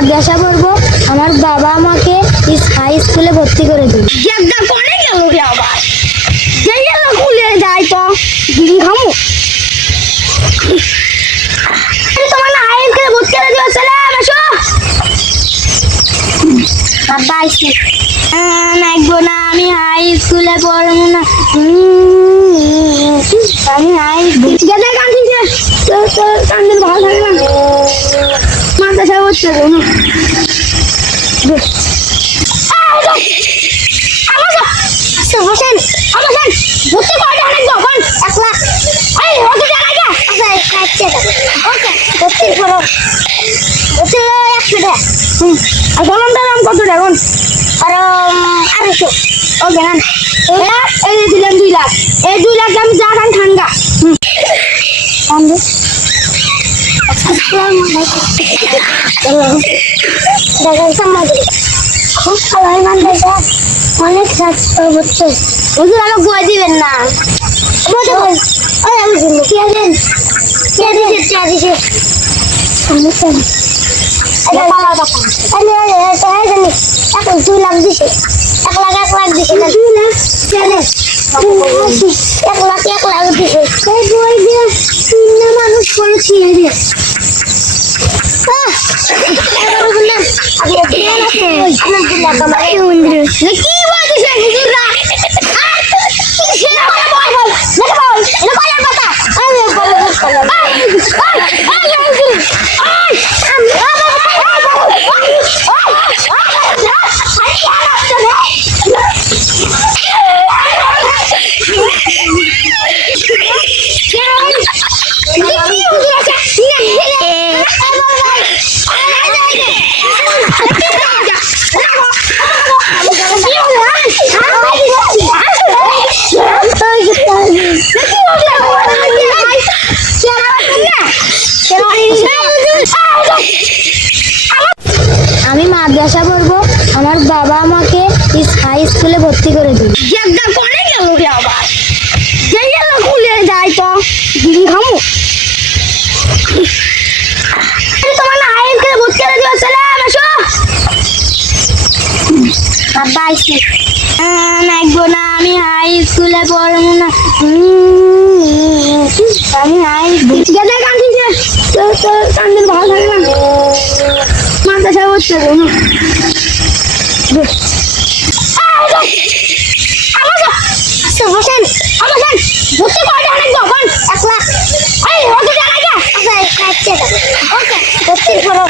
মাদ্রাসা পড়বো, আমার বাবা আমাকে হাই স্কুলে ভর্তি করে দিল। কোনে গেল রে আবার গেল খুলে যাই তো দিদি খামু তোমার না হাই স্কুলে ভর্তি করে দিও সালাম আসো বাবা আইসি নাইবো না, আমি হাই স্কুলে পড়বো না, আমি হাই গেলে কান্দিছে তো কান্দিল ভালো থাকে না মাদ্রাসা ভর্তি করবো না হোসেন ভর্তি করে অনেক যখন 1 লাখ এই ওকে জানা যা আচ্ছা ওকে ভর্তি করো, ভর্তি 100 টাকা। আর বলনটার দাম কত এখন আর 250 ওকে না এই যে দিলাম 2 লাখ এই 2 লাখ আমি যা খান ঠান্ডা বন্ধু খুব ভালো মাদ্রাসা, অনেক ছাত্র হচ্ছে। হুজুর আমাকে বই দিবেন না এখন 2 লাখ দিছে, 1 লাখ 1 লাখ দিছে, 2 লাখ 1 লাখ 1 লাখ দিছে। এই বই দিয়ে 3 মানুষ করেছি এই রে কি বলছিস হুজুররা আমি মাদ্রাসা পড়বো, আমার বাবা আমাকে হাই স্কুলে ভর্তি করে দিল। কোনে গেল রে আবার গেল খুলে যাই তো দিদি খামু তোমার না হাই স্কুলে ভর্তি করে দিও সালাম আসো বাবা আইসি নাইবো না, আমি হাই স্কুলে পড়বো না, আমি হাই গেলে কান্দিছে তো কান্দিল ভালো থাকে না মাদ্রাসা ভর্তি করবো না হোসেন ভর্তি করে অনেক যখন 1 লাখ এই ওকে জানা যা আচ্ছা ওকে ভর্তি করো।